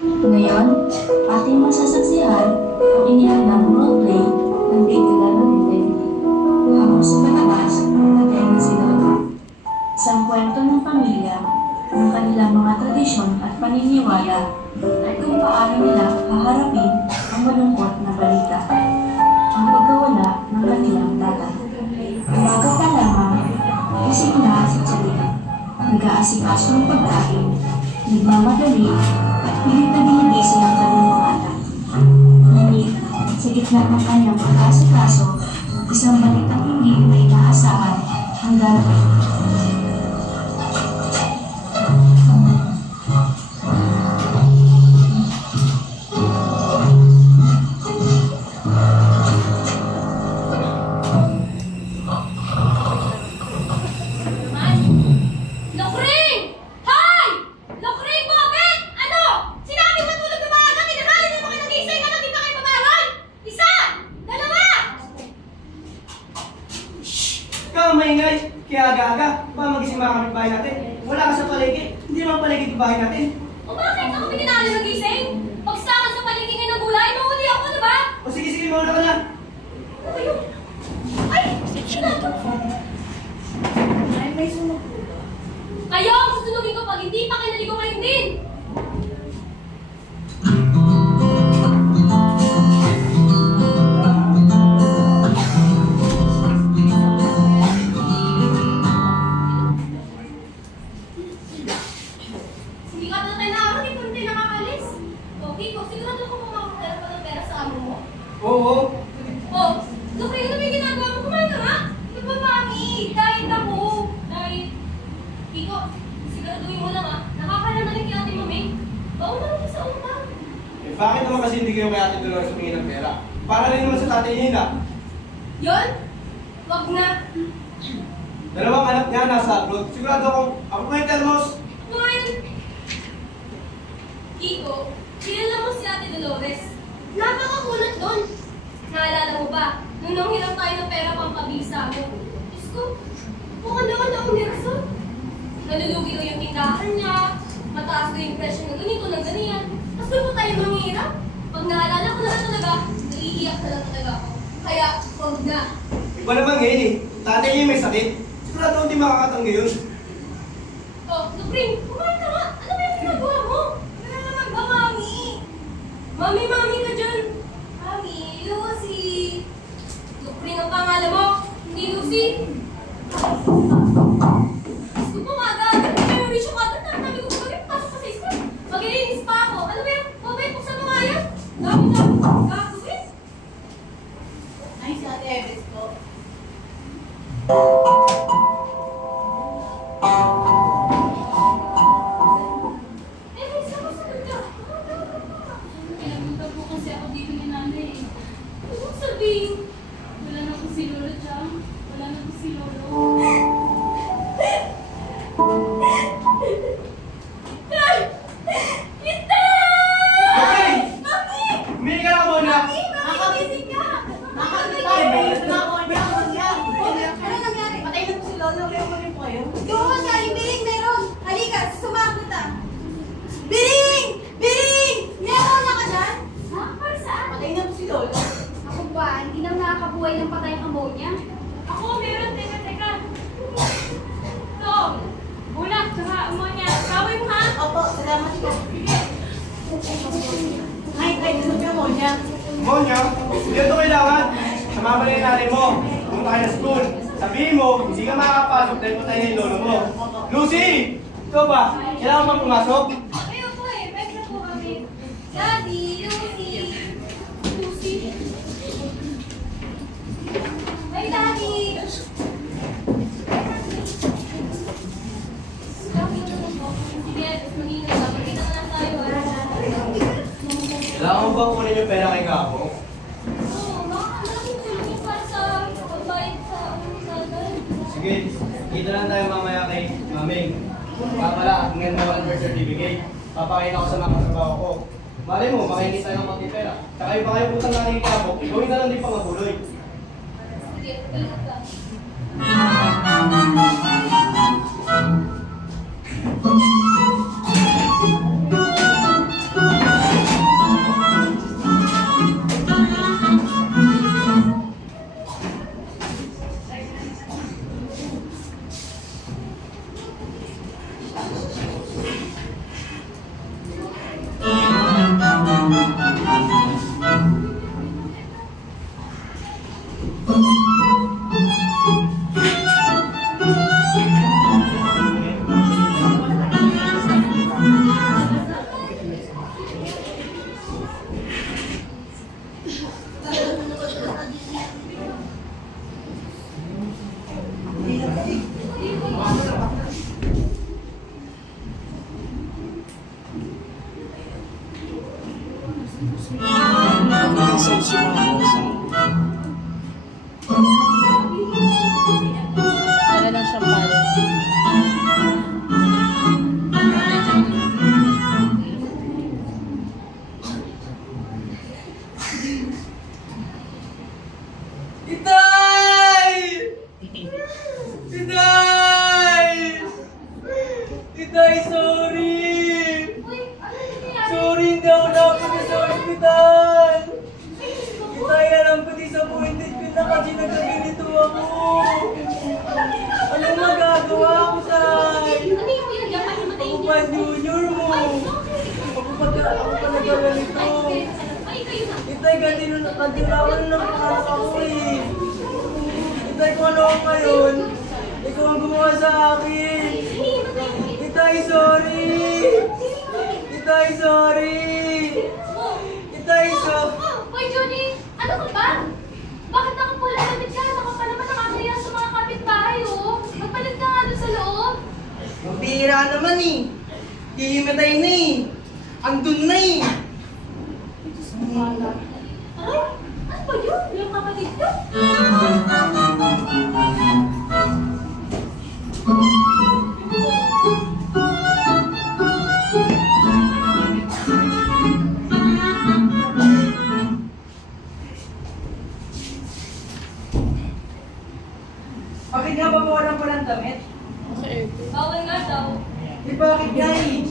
Ngayon, ating masasaksihan ang inihandang roleplay ng Critical Activity. Habang sa palabas, natenga si Lolo. Isang kwento ng pamilya ng kanilang mga tradisyon at paniniwala at kung paano nila haharapin ang malungkot na balita, ang pagkawala ng kanilang tatay. Umaga pa lamang, gising na si Charlie. Nag-aasikaso ng pagkain, nagmamadali, at pilit na binigising ang kanyang mga anak. Ngunit, sa gitna ng kanyang pag-asikaso, isang balitang hindi may inaasahan ang darating. Kaya aga-aga, ba magising mga kapitbahay natin? Wala ka sa paligid, hindi naman paligid yung bahay natin. O bakit? Ako pinanalo nagising? Pagsakan sa paligid ng gulay, mahuli ako, diba? O sige, mauna ka na. Ano ba yun? Ay! Sinatong ko! Ay, may sunog po ba? Kayo ang susunugin ko pag hindi pa kayo naligo kayo din! Oo. Oh, Lukri, ano ba yung ginagawa mo? Kumain ka nga? Ito ba, Mami? Diet ako. Diet. Kiko, siguraduhin mo lang nakakalaman kay Ate Mami. Baon na lang sa utang. Eh, bakit naman kasi hindi kayo kay Ate Dolores humingi ng pera? Para rin naman sa tatay niya na. Yon? Wag na. Dalawang anak niya nasa abroad. Sigurado ako may termos. Well, Kiko, kilala mo si Ate Dolores. Napakakulat doon. Naalala mo ba, nung nanghiram tayo ng pera pang pabisa mo? Diyos ko, mukhang naman akong nirason. Nalulugi ko yung tindahan niya, mataas ko yung presyo ng ganito, ng ganyan. Tapos doon po tayo manghiram. Pag naalala ko na talaga, naiiyak na lang talaga ako. Kaya, huwag na. Iba naman ngayon eh. Tatay niya may sakit. Sigurado hindi makakatanggi yun. Oh, Lupring, kumain ka nga. Ano ba yung ginagawa mo? Ano naman ba, Mami? Mami ka dyan. Mami, Lucy. Lupring ang pangalan mo. Hindi Lucy. Gusto mo nga agad. May wish ko agad. Nabi ko bagay. Pasok ka sa school. Mag-ilinis pa ako. Ano ba yung mabay? Buksan mo nga yan. Dami. Gagawin. Ay, si Ate Eves ko. Monya, hindi ito kailangan. Sumama na yung nanay mo. Pumunta kayo na school. Sabihin mo, hindi ka makakapasok dahil patay na yung lolo mo. Lucy! Ikaw ba? Kailangan bang pumasok? Ayun po eh. Pwede na po kami. Daddy, Lucy. Lucy. Ay, Daddy. Sige, mag-iingat lang. Magkita na lang tayo. Kailangan mo bang kunin yung pera kay Gapo? Oo, malaking tulong para sa pagbayad sa usagan. Sige, kita lang tayo mamaya kay Maming. Pala, ngayon mo ang birth certificate. Papakita ko sa mga kasabaw ko. Mali mo, makikita tayo ng konti pera. Tsaka yung baka yung utang natin kay Gapo, gawin na lang din pang mabuloy. Sige, talaga ka. Wala lang siyang palo. Itay! Itay! Itay, sorry! Uy, ano nangyayari? Sorry, hindi ako nakapunta sa ospital! Itay, alam ko disappointed ko na kasi nagkaganito ako! Anong magagawa ko, Tay? Ano yung pinagawa ni Matay Ako niya? pa junior mo! Ako pa nagkaganito! Ay, kayo na. Itay, ganito na kadilawan na anak ako eh! Itay, kung ano ako ngayon? Ikaw ang gumawa sa akin! Itay, sorry! Itay, sorry! Itay, sorry! Hoy, Johnny! Ano ka ba? Bakit nakapula damit ka? Naka pa naman nakakaya sa mga kapitbahay, oh. Magpalit ka nga doon sa loob. Ang bihira naman eh! Hihimatay na eh! Andun na eh! Ay, ano ba yun? Yung kapatid ko? Bakit nga ba mawalan pa ng damit? Bawal nga daw. Eh bakit nga eh?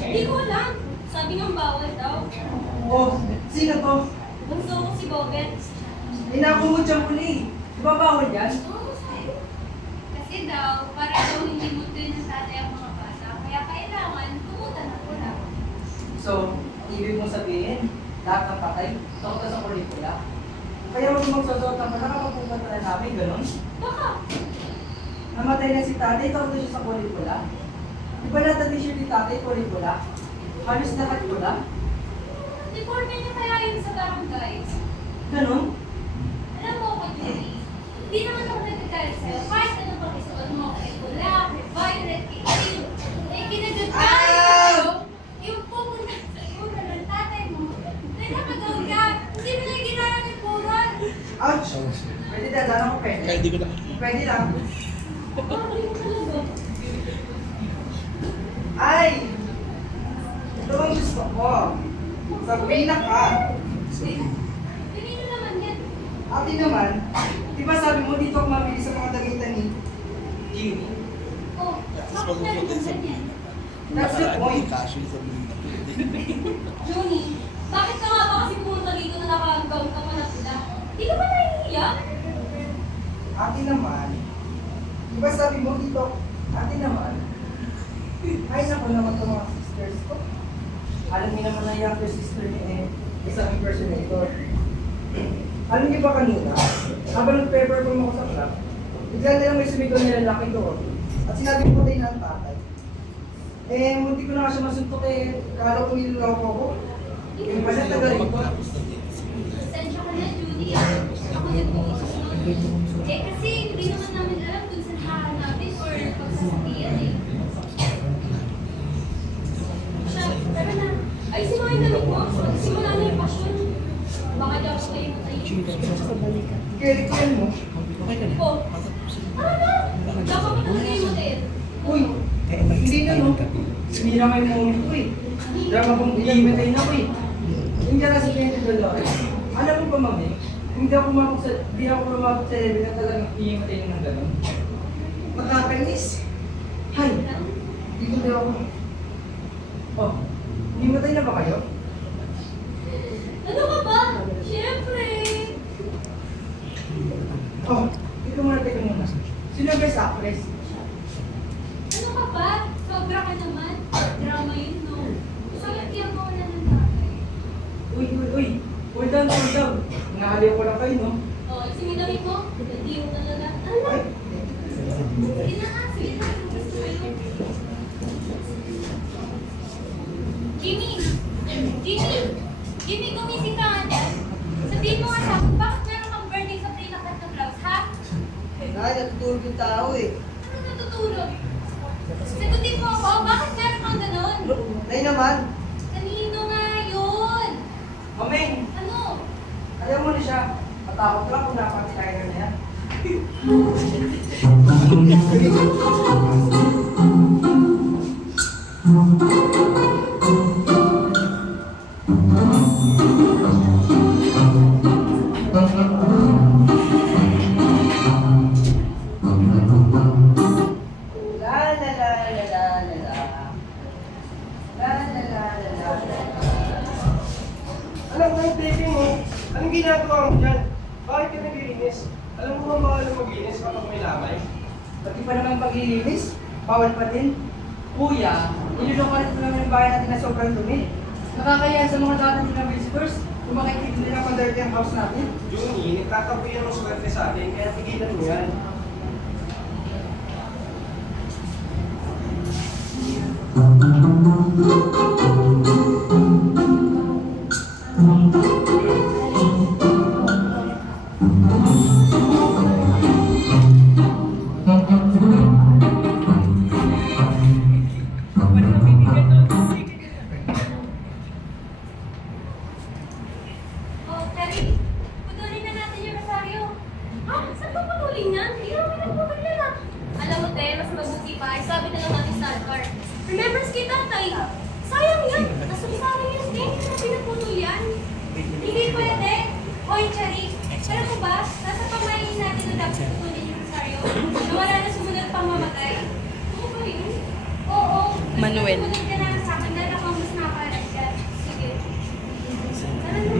Hindi ko alam. Sabi ng bawal daw. Oh, sino to? Bunso ko si Bobet. Inakumot siya muli. Di ba bawal yan? Oo, sabi. Kasi daw, para daw hindi mutuin ng tatay ang mga bata. Kaya kailangan tumutan na pula. So, ibig mong sabihin, lahat ng patay, takot sa kulikula. Kaya huwag magsusot ng pala kapag pupunta na namin, ganun. Baka. Namatay na si tatay, takot na siya sa kulikula. Di ba lahat ng t-shirt ni tatay, kulikula? Halos lahat pula. Deforme niya kaya yun sa barangay. Ganun? Alam mo ko, Julie, hindi naman ako nagkakalit sa'yo. Kahit ano pang isuot mo, kay pula, kay violet, kay pink, eh kinagagalit sa'yo. Yung pupunta sa una ng tatay mo, na nakagawin ka, hindi mo na ginala ng puran. Ouch! Pwede dadaan ako, pwede? Kaya di ko na. Pwede lang. Bakit mo talaga? Ay! Ito ang gusto ko. Sabrina ka. Kanino naman yan? Ate naman, di ba sabi mo dito ako mabili sa mga damitan ni Jimmy? Oh, bakit naman ang ganyan? That's the point. Johnny, bakit ka nga ba kasi pumunta dito na nakagaw ka pa na pula? Di ka ba nahihiya? Ate naman, di ba sabi mo dito, ate naman, ay naku naman itong mga sisters ko. Alam niyo naman na younger sister niya eh, isang impersonator. Alam niyo ba kanina, habang nag-perform ako sa club, bigla nilang may sumigaw na lalaki doon. At sinabi ko tayo na ang tatay. Eh, munti ko na nga siya masuntok eh, kala ko niloloko ako. Yung pala taga rito. Sensya ka na, Judy. Ako nagpupunta. Eh, kasi hindi naman namin alam kung saan hahanapin or pagsasabihan eh. Siya, tara na. Ay, si mga damit mo. Simula na yung pasyon. Baka daw ako kayo matayin. Kaya ko yan mo. Oh, tara na. Dapat ka talaga yung matayin. Uy, hindi na no. Hindi na may moment ko eh. Drama kong iimitay na ko eh. Yung dyan sa $20. Alam mo ba, mami? Hindi ako lumabot sa level na talagang iimitay ng gano'n. Makakainis. Hay, dito na ako. Oh, iimitay na ba kayo? Ano ka ba? Siyempre. Oh, dito muna, teka muna. Sino ang best actress? Ano ka ba? Sobra ka naman. Drama yun, no? Salatyan mo na ng tatay. Uy. Hold down. Nahaliw ko lang kayo, no? Oh, sinidawin mo? Hindi mo talaga. Ano? Ay, Sige na nga, sige na. Gusto ko yun. Jimmy, gumising ka nga dyan. Sabihin mo nga sa akin, bakit meron kang birthday sa pre-nakat na blouse, ha? Nay, natutulog yung tao eh. Ano natutulog? Sagutin mo ako, bakit meron kang ganun? Nay naman. Kanino nga yun? Takot lang kung dapat tayo na yan. Alam mo yung baby mo, anong ginagawa mo dyan? Bakit ka naglilinis? Alam mo bang bawal maglinis kapag may lamay? Pati pa naman paglilinis, bawal pa din. Kuya, niluloko rin naman yung bahay natin na sobrang dumi. Nakakaya sa mga dadating na visitors, kung makikita nila pang dirty ang house natin. Juni, nagtatapuyan ng swerte sa atin, kaya tigilan mo yan. Oh, Terry, putulin na natin yung rosaryo. Ah, saan ba putulin yan? Hindi naman nagpupulin na. Alam mo, Ter, mas mabuti pa. Ay, sabi na lang natin sa altar. Remembers kay tatay. Sayang yan. Nasulisaran yan. Hindi na pinaputol yan. Hindi pwede. Hoy, Cherry, alam mo ba, nasa pamayin natin na dapat putulin yung rosaryo. Na wala na sumunod pang mamatay. Ano ba yun? Oo. Manuel. Sumunod ka na sa akin dahil ako ang mas nakakarag ka. Sige. Tara na.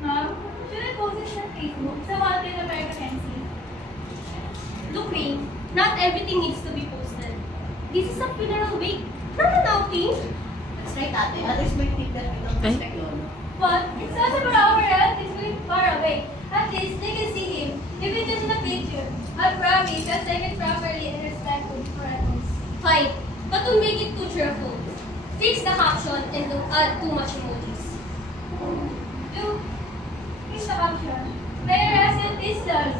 Mom, should I post this on Facebook so Walter America can see? Look, Rain, not everything needs to be posted. This is a funeral wake, not an outing. That's right, ate. At least may tip that we don't respect Lolo. But it's not for our aunt is going far away. At least they can see him, even just in a picture. I promise I'll take it properly and respectfully for others. Fine, but don't make it too cheerful. Fix the caption and don't add too much emojis. Do fix the caption. May recent listeners.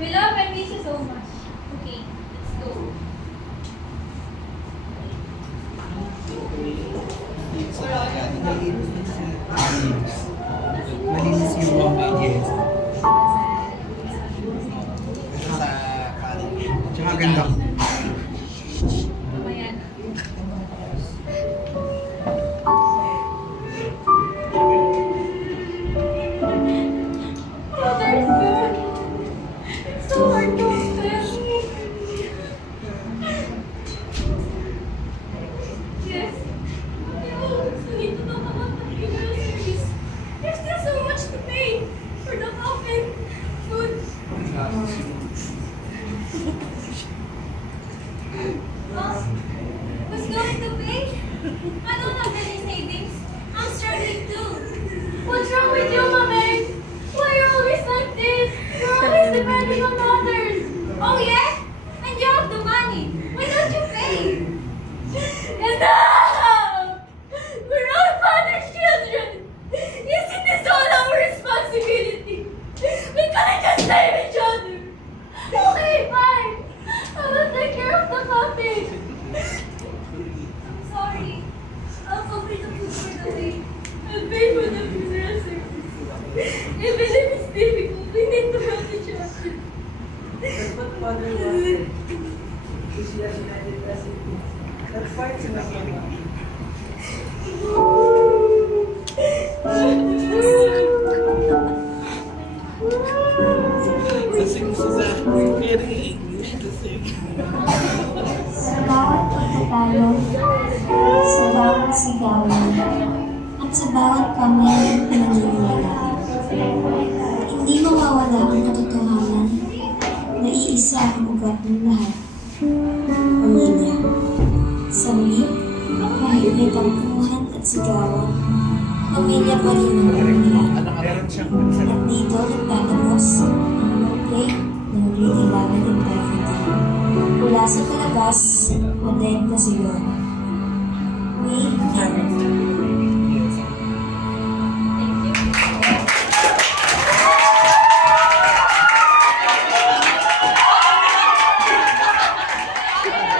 We love and miss you so much. Okay, let's go. Malinis yung mga yes. Sa kanin. Tsaka ganda. Mamaya na. Mother's good. It's so hard to explain. Yes. We also need to talk about the funeral service. There's still so much to pay for the coffin, food. Who's going to pay? I don't have any savings. I'm struggling too. What's wrong with you, Mother? Why are you always like this? You're always depending on others. Oh yeah? And you have the money. Why don't you pay? Enough! We're all father's children. Isn't this all our responsibility? We can't just save each other. Okay, fine. I will take care of the coffin. I'm sorry. I'll cover the food for the way. I'll pay for the funeral service. Even if it's difficult, we need to help each other. That's what mother wanted. To see us united as a team. That's why it's enough. Sing Suzanne, very English to sing. Sa bawat pagtatalo, sa bawat sigawan, at sa bawat pamayalang pinaniniwalaan, hindi mawawala ang katotohanan na iisa ang ugat ng lahat. Pamilya. Sa muli, kahit may tampuhan at sigawan, pamilya pa rin ng umulan. Meron siyang At dito nagtatapos ang unang play ng Grade 11 in Everything. Mula sa palabas, Madeg na Siguro.